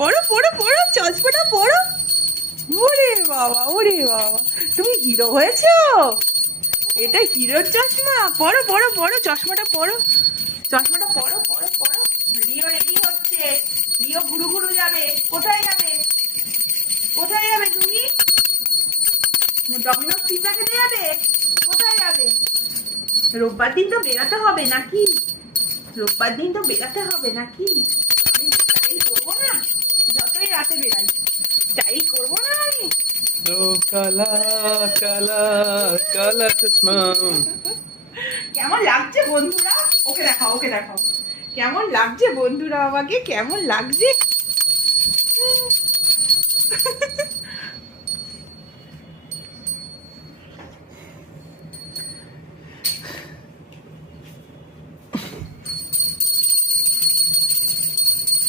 পড়ো পড়ো পড়ো, চশমাটা পড়ো। ওরে বাবা, ওরে বাবা, তুমি হিরো হয়েছো। এটা হিরোর চশমা। পড়ো পড়ো পড়ো, চশমাটা পড়ো, চশমাটা পড়ো পড়ো পড়ো। রিও রেডি হচ্ছে, রিও ঘুরু ঘুরু যাবে। কোথায় যাবে, কোথায় যাবে তুমি? ডমিনোস পিৎজা খেতে যাবে? কোথায় যাবে? রোববার দিন তো বেরাতে হবে নাকি? রোববার দিন তো বেরাতে হবে নাকি? আমি স্টাইল করবো না, যতই রাতে বেরাই স্টাইল করবো না আমি। তো কালা কালা কালা চশমা। কেমন লাগছে বন্ধুরা? ওকে দেখাও, ওকে দেখাও, কেমন লাগছে বন্ধুরা, আমাকে কেমন লাগছে।